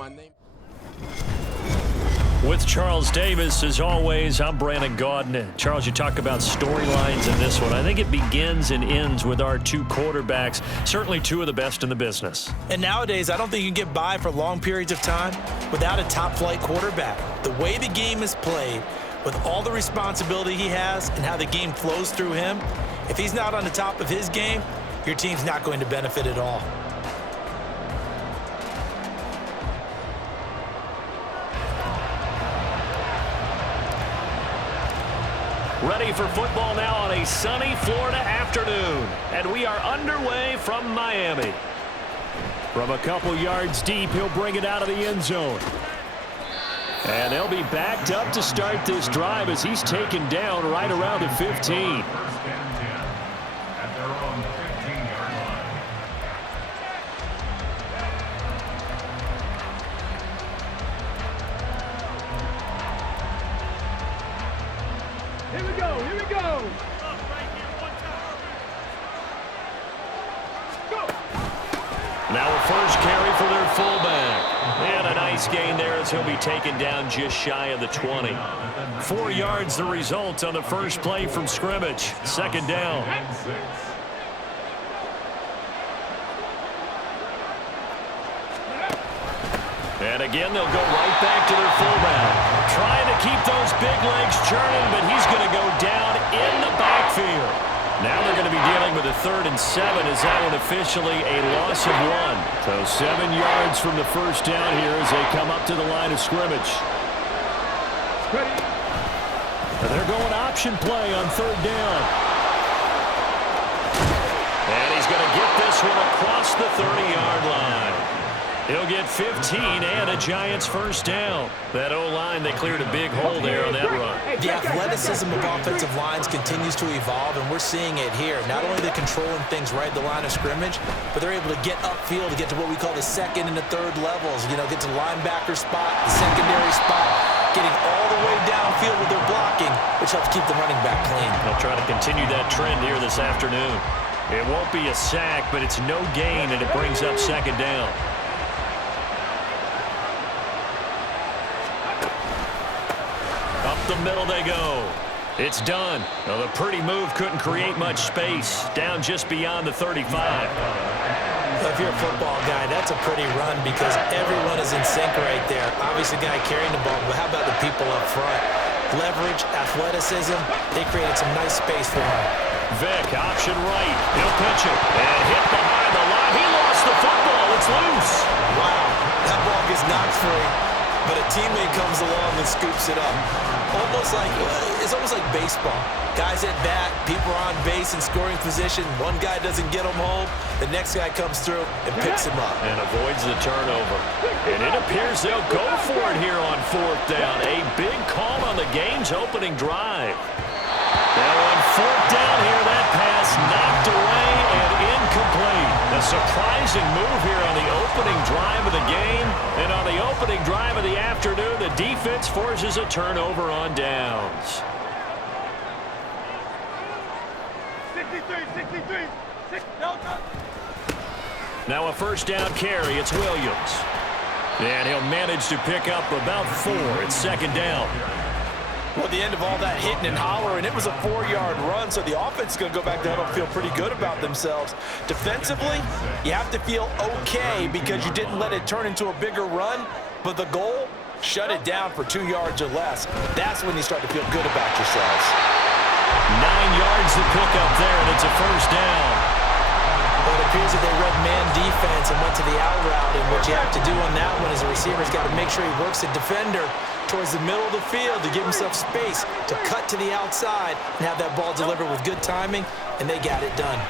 My name. With Charles Davis, as always, I'm Brandon Gaudin. Charles, you talk about storylines in this one. I think it begins and ends with our two quarterbacks, certainly two of the best in the business. And nowadays, I don't think you can get by for long periods of time without a top-flight quarterback. The way the game is played, with all the responsibility he has and how the game flows through him, if he's not on the top of his game, your team's not going to benefit at all. Ready for football now on a sunny Florida afternoon. And we are underway from Miami. From a couple yards deep, he'll bring it out of the end zone. And they'll be backed up to start this drive as he's taken down right around the 15. Now a first carry for their fullback. And a nice gain there as he'll be taken down just shy of the 20. 4 yards the result on the first play from scrimmage. Second down. And again, they'll go right back to their fullback. Trying to keep those big legs churning, but he's going to go down in the backfield. Now they're going to be dealing with a 3rd and 7 as that one officially a loss of 1. So 7 yards from the first down here as they come up to the line of scrimmage. And they're going option play on 3rd down. And he's going to get this one across the 30-yard line. He'll get 15 and a Giants first down. That O-line, they cleared a big hole there on that run. The athleticism of offensive lines continues to evolve, and we're seeing it here. Not only are they controlling things right at the line of scrimmage, but they're able to get upfield to get to what we call the 2nd and the 3rd levels. You know, get to the linebacker spot, the secondary spot, getting all the way downfield with their blocking, which helps keep the running back clean. They'll try to continue that trend here this afternoon. It won't be a sack, but it's no gain, and it brings up 2nd down. Up the middle they go. It's done. Well, the pretty move couldn't create much space. Down just beyond the 35. If you're a football guy, that's a pretty run because everyone is in sync right there. Obviously, the guy carrying the ball, but how about the people up front? Leverage, athleticism, they created some nice space for him. Vick, option right. He'll pitch it. And hit behind the line. He lost the football. It's loose. Wow, that ball gets knocked free, but a teammate comes along and scoops it up. It's almost like baseball. Guys at bat, people are on base in scoring position. One guy doesn't get him home. The next guy comes through and picks him up. And avoids the turnover. And it appears they'll go for it here on 4th down. A big call on the game's opening drive. Now on 4th down here, that pass knocked away and incomplete. A surprising move here on the opening drive of the game. And on the opening drive of the afternoon, the defense forces a turnover on downs. 63. Now a first down carry. It's Williams. And he'll manage to pick up about 4. It's 2nd down. Well, at the end of all that hitting and hollering, it was a 4-yard run, so the offense is going to go back to huddle and feel pretty good about themselves. Defensively, you have to feel okay because you didn't let it turn into a bigger run, but the goal, shut it down for 2 yards or less. That's when you start to feel good about yourselves. 9 yards to pick up there, and it's a first down. Well, it appears that they read man defense and went to the out route, and what you have to do on that one is the receiver's got to make sure he works the defender towards the middle of the field to give himself space to cut to the outside and have that ball delivered with good timing, and they got it done.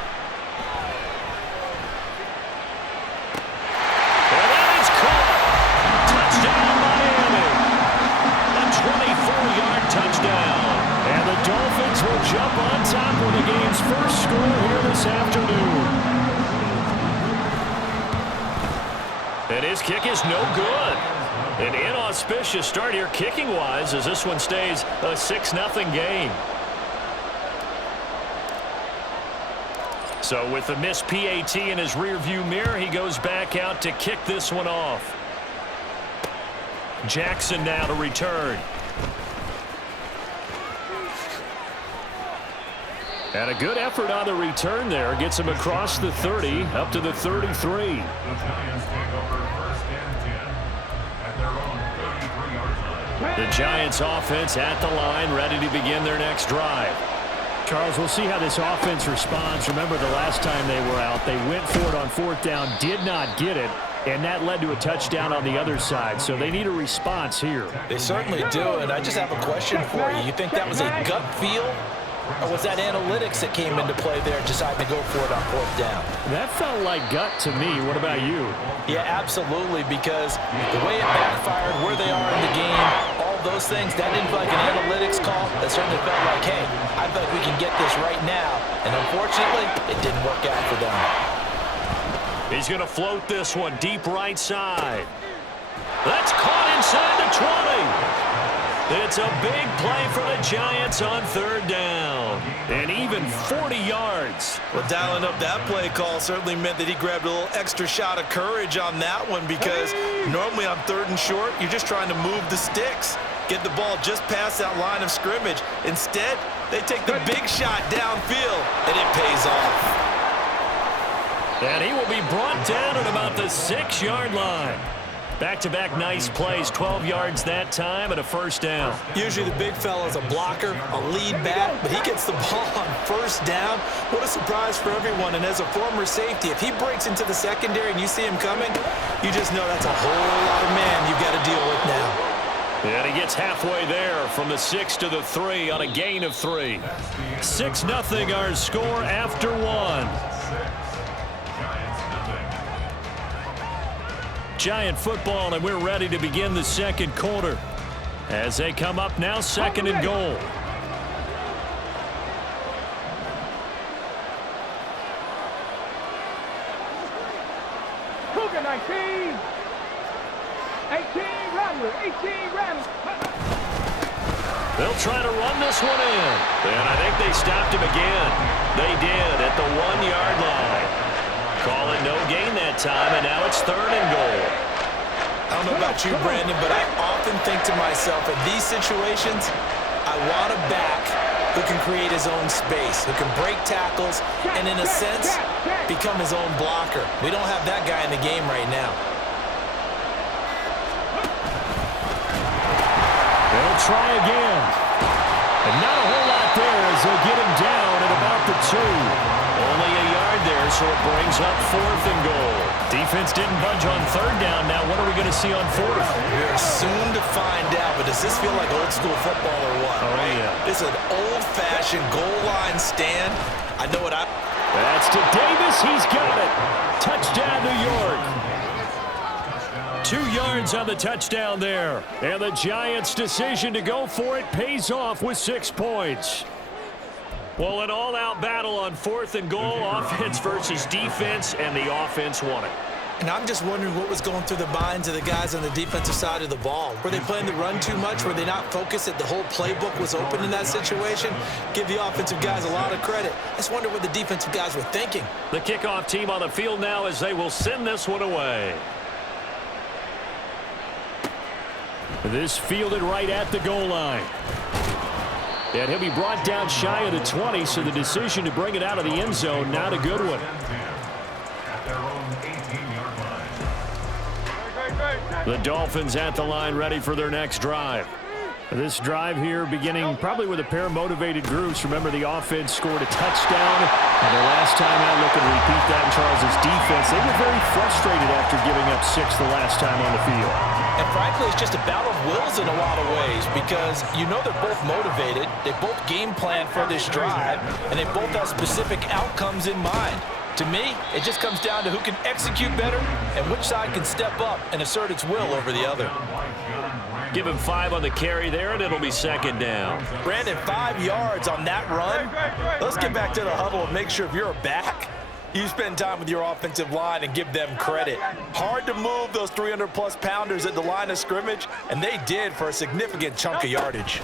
And that is caught. Touchdown, Miami. A 24-yard touchdown. And the Dolphins will jump on top with the game's first score here this afternoon. And his kick is no good. An inauspicious start here kicking-wise as this one stays a 6-0 game. So with the missed PAT in his rearview mirror, he goes back out to kick this one off. Jackson now to return. And a good effort on the return there. Gets him across the 30, up to the 33. The Giants offense at the line, ready to begin their next drive. Charles, we'll see how this offense responds. Remember the last time they were out, they went for it on fourth down, did not get it, and that led to a touchdown on the other side. So they need a response here. They certainly do, and I just have a question for you. You think that was a gut feel, or was that analytics that came into play there, deciding to go for it on fourth down? That felt like gut to me. What about you? Yeah, absolutely, because the way it backfired, where they are in the game, all those things, that didn't feel like an analytics call. That certainly felt like, hey, I feel like we can get this right now. And unfortunately, it didn't work out for them. He's going to float this one deep right side. That's caught inside the 20. It's a big play for the Giants on third down. And even 40 yards. Well, dialing up that play call certainly meant that he grabbed a little extra shot of courage on that one, because normally on third and short, you're just trying to move the sticks, get the ball just past that line of scrimmage. Instead, they take the big shot downfield, and it pays off. And he will be brought down at about the 6-yard line. Back-to-back nice plays, 12 yards that time and a first down. Usually the big fella's a blocker, a lead back, but he gets the ball on first down. What a surprise for everyone. And as a former safety, if he breaks into the secondary and you see him coming, you just know that's a whole lot of man you've got to deal with now. And he gets halfway there from the 6 to the 3 on a gain of 3. 6-0 our score after 1. Giant football, and we're ready to begin the second quarter. As they come up now, second and goal. Cougar 19. 18 Rattler. 18 Rattler. They'll try to run this one in. And I think they stopped him again. They did at the 1-yard line. Call it no gain that time, and now it's third and goal. I don't know about you, Brandon, but I often think to myself, in these situations, I want a back who can create his own space, who can break tackles, and in a sense, become his own blocker. We don't have that guy in the game right now. They'll try again. And not a whole lot there as they get him down at about the 2. Only a yard there, so it brings up fourth and goal. Defense didn't budge on third down. Now what are we going to see on fourth? We're soon to find out, but does this feel like old school football or what? Oh, right? Yeah. This is an old-fashioned goal line stand. I know what I... That's to Davis. He's got it. Touchdown, New York. 2 yards on the touchdown there. And the Giants' decision to go for it pays off with 6 points. Well, an all-out battle on fourth and goal, offense versus defense, and the offense won it. And I'm just wondering what was going through the minds of the guys on the defensive side of the ball. Were they playing the run too much? Were they not focused that the whole playbook was open in that situation? Give the offensive guys a lot of credit. I just wonder what the defensive guys were thinking. The kickoff team on the field now as they will send this one away. This fielded right at the goal line. And he'll be brought down shy of the 20, so the decision to bring it out of the end zone, not a good one. The Dolphins at the line, ready for their next drive. This drive here beginning probably with a pair of motivated groups. Remember, the offense scored a touchdown, and their last time out, looking to repeat that in Charles's defense. They were very frustrated after giving up 6 the last time on the field. And frankly, it's just a battle of wills in a lot of ways, because you know they're both motivated, they both game plan for this drive, and they both have specific outcomes in mind. To me, it just comes down to who can execute better and which side can step up and assert its will over the other. Give him 5 on the carry there, and it'll be second down. Brandon, 5 yards on that run. Let's get back to the huddle and make sure if you're a back, you spend time with your offensive line and give them credit. Hard to move those 300-plus pounders at the line of scrimmage, and they did for a significant chunk of yardage.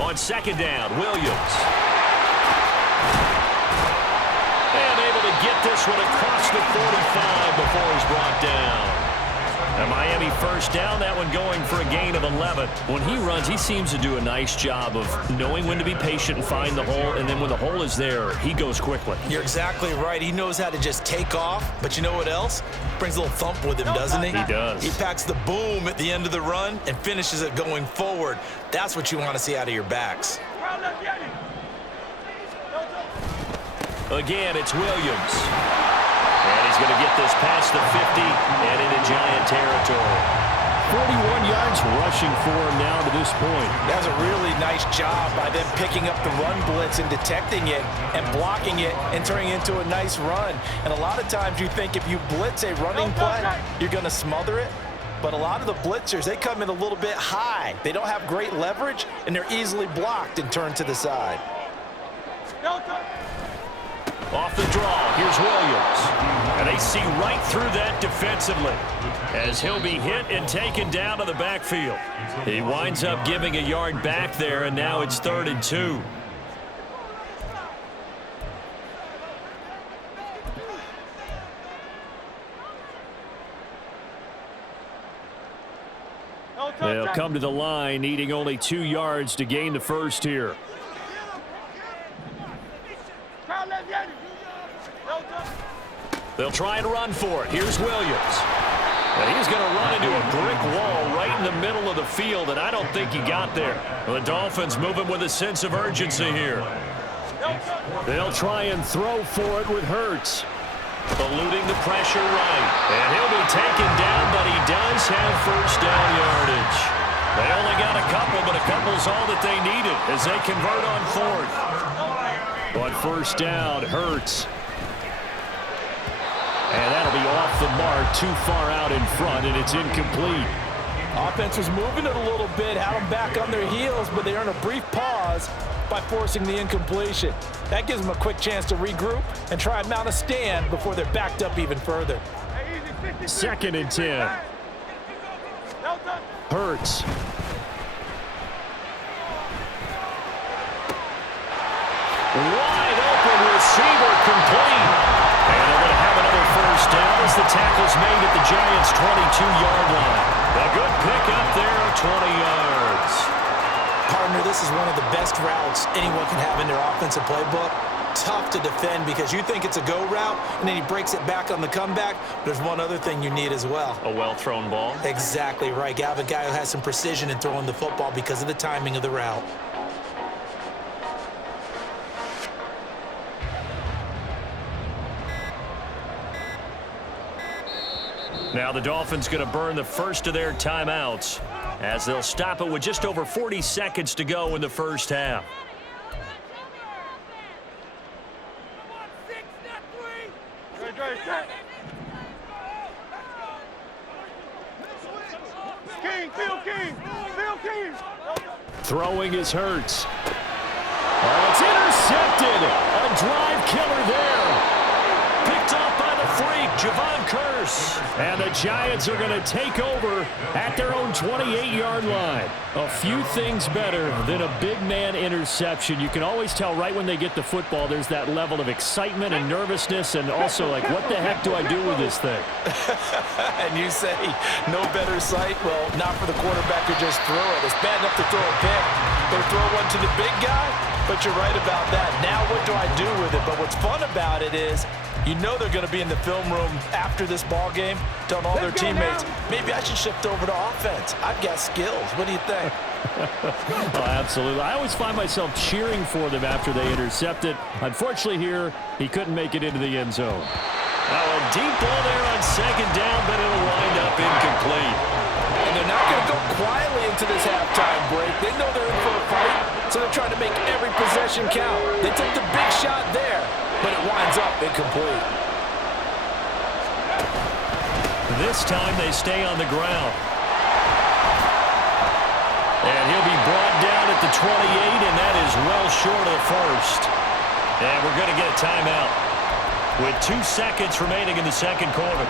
On second down, Williams. And able to get this one across the 45 before he's brought down. A Miami first down, that one going for a gain of 11. When he runs, he seems to do a nice job of knowing when to be patient and find the hole, and then when the hole is there, he goes quickly. You're exactly right. He knows how to just take off, but you know what else? Brings a little thump with him, doesn't he? He does. He packs the boom at the end of the run and finishes it going forward. That's what you want to see out of your backs. Again, it's Williams. And he's going to get this past the 50 and into Giant territory. 41 yards rushing for him now to this point. That's a really nice job by them picking up the run blitz and detecting it and blocking it and turning it into a nice run. And a lot of times you think if you blitz a running play, you're going to smother it. But a lot of the blitzers, they come in a little bit high. They don't have great leverage, and they're easily blocked and turned to the side. Off the draw, here's Williams. And they see right through that defensively as he'll be hit and taken down to the backfield. He winds up giving a yard back there, and now it's 3rd and 2. They'll come to the line, needing only 2 yards to gain the first here. They'll try and run for it. Here's Williams. And he's going to run into a brick wall right in the middle of the field, and I don't think he got there. The Dolphins moving with a sense of urgency here. They'll try and throw for it with Hurts. Eluding the pressure right. And he'll be taken down, but he does have first down yardage. They only got a couple, but a couple's all that they needed as they convert on 4th. On first down, Hurts. And that'll be off the mark, too far out in front, and it's incomplete. Offense was moving it a little bit, had them back on their heels, but they earn a brief pause by forcing the incompletion. That gives them a quick chance to regroup and try and mount a stand before they're backed up even further. 2nd and 10. Hurts. Wide open receiver complete. And they're going to have another first down as the tackle's made at the Giants' 22-yard line. A good pickup there of 20 yards. Partner, this is one of the best routes anyone can have in their offensive playbook. Tough to defend because you think it's a go route, and then he breaks it back on the comeback. There's one other thing you need as well. A well-thrown ball. Exactly right. You have a guy who has some precision in throwing the football because of the timing of the route. Now the Dolphins going to burn the first of their timeouts as they'll stop it with just over 40 seconds to go in the first half. Throwing is Hurts. Oh, it's intercepted. A drive killer there. Picked off by the freak, Javon Curse. And the Giants are going to take over at their own 28-yard line. A few things better than a big man interception. You can always tell right when they get the football, there's that level of excitement and nervousness, and also like, what the heck do I do with this thing? And you say, no better sight? Well, not for the quarterback to just throw it. It's bad enough to throw a pick. They throw one to the big guy, but you're right about that. Now what do I do with it? But what's fun about it is, you know they're going to be in the film room after this ball game, telling all their teammates, maybe I should shift over to offense. I've got skills. What do you think? Oh, absolutely. I always find myself cheering for them after they intercept it. Unfortunately here, he couldn't make it into the end zone. Now a deep ball there on 2nd down, but it'll wind up incomplete. And they're not going to go quietly into this halftime break. They know they're in for a fight, so they're trying to make every possession count. They took the big shot there, but it winds up incomplete. This time they stay on the ground. And he'll be brought down at the 28, and that is well short of the first. And we're going to get a timeout with 2 seconds remaining in the second quarter.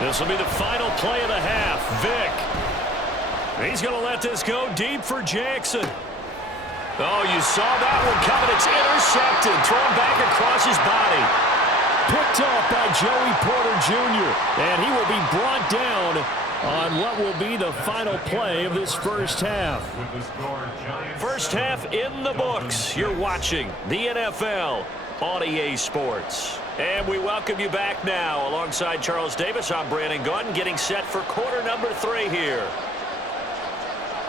This will be the final play of the half. Vic. He's going to let this go deep for Jackson. Oh, you saw that one coming. It's intercepted. Thrown back across his body. Picked off by Joey Porter Jr. And he will be brought down on what will be the final play of this first half. First half in the books. You're watching the NFL on EA Sports. And we welcome you back now. Alongside Charles Davis, I'm Brandon Gaudin, getting set for quarter number 3 here.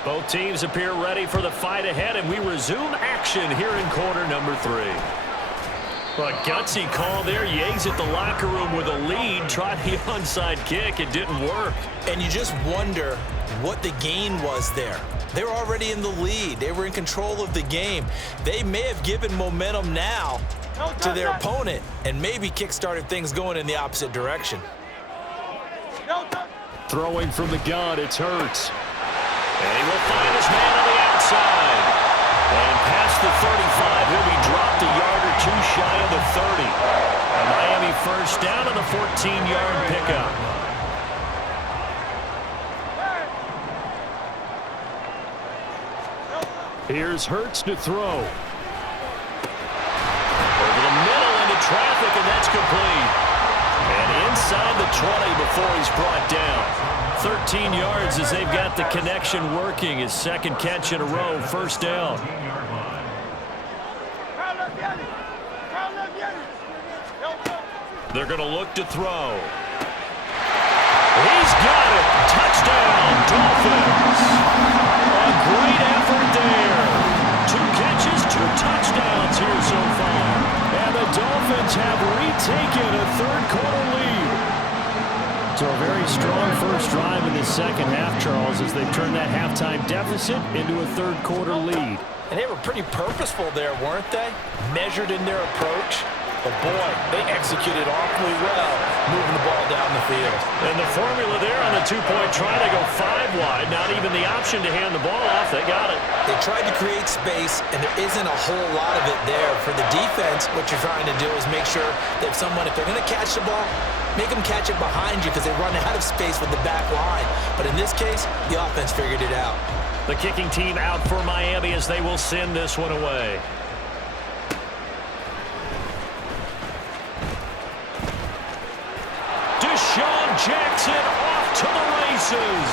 Both teams appear ready for the fight ahead, and we resume action here in quarter number 3. Well, a gutsy call there. You exit the locker room with a lead. Tried the onside kick. It didn't work. And you just wonder what the gain was there. They were already in the lead. They were in control of the game. They may have given momentum now to their opponent and maybe kick-started things going in the opposite direction. Throwing from the gun, it's Hurts. And he will find his man on the outside. And past the 35, he'll be dropped a yard or two shy of the 30. A Miami first down on the 14-yard pickup. Here's Hurts to throw. Over the middle into traffic, and that's complete. And inside the 20 before he's brought down. 13 yards as they've got the connection working. His second catch in a row, first down. They're going to look to throw. He's got it. Touchdown, Dolphins. A great effort there. 2 catches, 2 touchdowns here so far. And the Dolphins have retaken a third-quarter lead. So a very strong first drive in the second half, Charles, as they've turned that halftime deficit into a third-quarter lead. And they were pretty purposeful there, weren't they? Measured in their approach. But, boy, they executed awfully well, moving the ball down the field. And the formula there on the 2-point try to go 5 wide. Not even the option to hand the ball off. They got it. They tried to create space, and there isn't a whole lot of it there. For the defense, what you're trying to do is make sure that if they're going to catch the ball, make them catch it behind you because they run out of space with the back line. But in this case, the offense figured it out. The kicking team out for Miami as they will send this one away. Deshaun Jackson off to the races.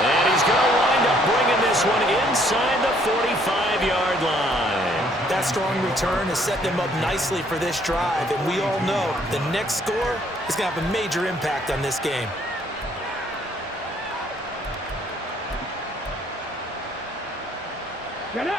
And he's going to wind up bringing this one inside the 45-yard line. That strong return has set them up nicely for this drive. And we all know the next score is going to have a major impact on this game. Get it.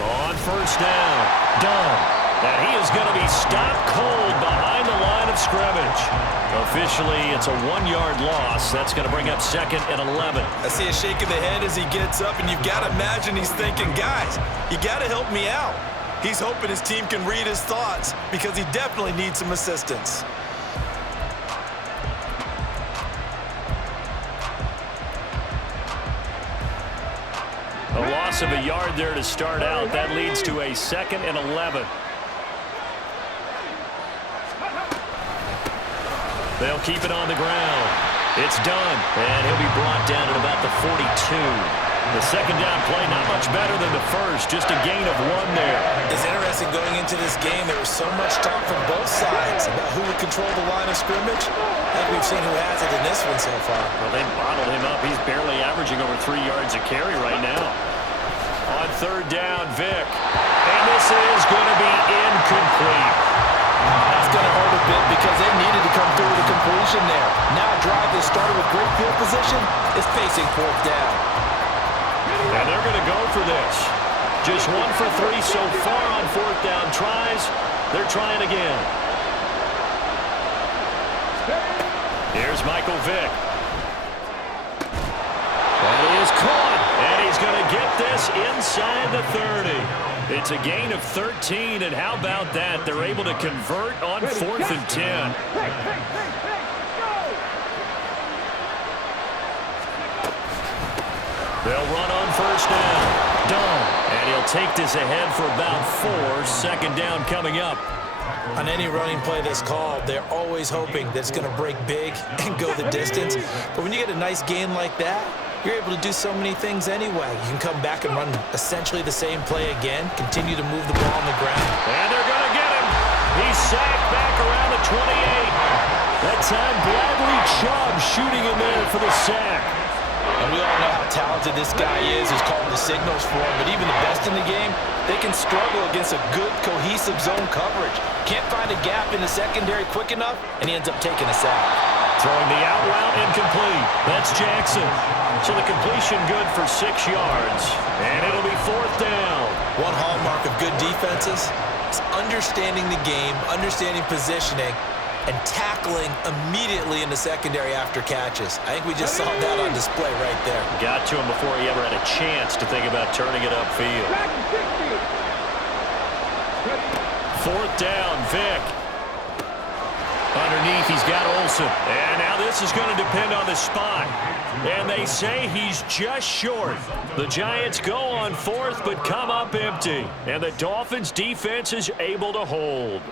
On first down, Dunn. And he is going to be stopped cold behind the line of scrimmage. Officially, it's a 1-yard loss. That's going to bring up second and 11. I see a shake of the head as he gets up, and you've got to imagine he's thinking, guys, you got to help me out. He's hoping his team can read his thoughts because he definitely needs some assistance. A loss of a yard there to start out. That leads to a second and 11. They'll keep it on the ground. It's done, and he'll be brought down at about the 42. The second down play, not much better than the first, just a gain of 1 there. It's interesting going into this game. There was so much talk from both sides about who would control the line of scrimmage. I think we've seen who has it in this one so far. Well, they bottled him up. He's barely averaging over 3 yards a carry right now. On third down, Vic. And this is going to be incomplete. That's going to hurt a bit because they needed to come through with a completion there. Now a drive that started with great field position is facing 4th down. And they're going to go for this. Just 1 for 3 so far on 4th down tries. They're trying again. Here's Michael Vick. And he is caught. And he's going to get this inside the 30. It's a gain of 13, and how about that? They're able to convert on 4th and 10. They'll run on first down. Dunn. And he'll take this ahead for about 4. Second down coming up. On any running play that's called, they're always hoping that it's going to break big and go the distance. But when you get a nice gain like that, you're able to do so many things anyway. You can come back and run essentially the same play again, continue to move the ball on the ground. And they're going to get him. He's sacked back around the 28. That time, Bradley Chubb shooting in there for the sack. And we all know how talented this guy is, who's calling the signals for him. But even the best in the game, they can struggle against a good, cohesive zone coverage. Can't find a gap in the secondary quick enough, and he ends up taking a sack. Throwing the out route incomplete. That's Jackson. So the completion good for 6 yards. And it'll be 4th down. One hallmark of good defenses is understanding the game, understanding positioning, and tackling immediately in the secondary after catches. I think we just saw that on display right there. Got to him before he ever had a chance to think about turning it upfield. 4th down, Vic. Underneath, he's got Olsen. And now this is going to depend on the spot. And they say he's just short. The Giants go on 4th, but come up empty. And the Dolphins' defense is able to hold.